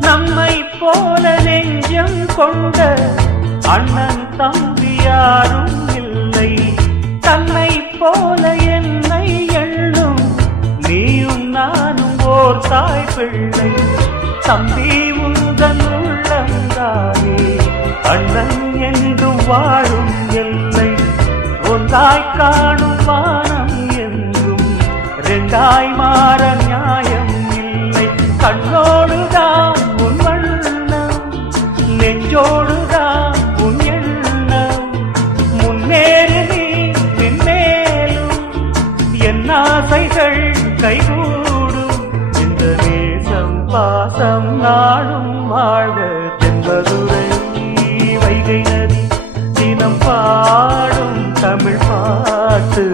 நம்மை போல நெஞ்சம் கொண்ட அண்ணன் தம்பி யாரும் இல்லை. தன்னை போல என்னை எண்ணும் நீயும் நானும் ஓர் தாய் பிள்ளை. தம்பி உந்தன் உள்ளந்தானே அண்ணன் என்றும் வாழும் எல்லை. ஒன்றாய் காணும் வானம் என்றும் ரெண்டாய் மாற நியாயம் இல்லை. கண்ணோடுதான் உன் வண்ணம், நெஞ்சோடுதான் உன் எண்ணம். முன்னேறு நீ மென்மேலும், என் ஆசைகள் கைகூடும். இந்த நேசம் பாசம் நாடும் வாழ்க. தென்பதுரை வைகை நதி தினம் பாடும் தமிழ் பாட்டு.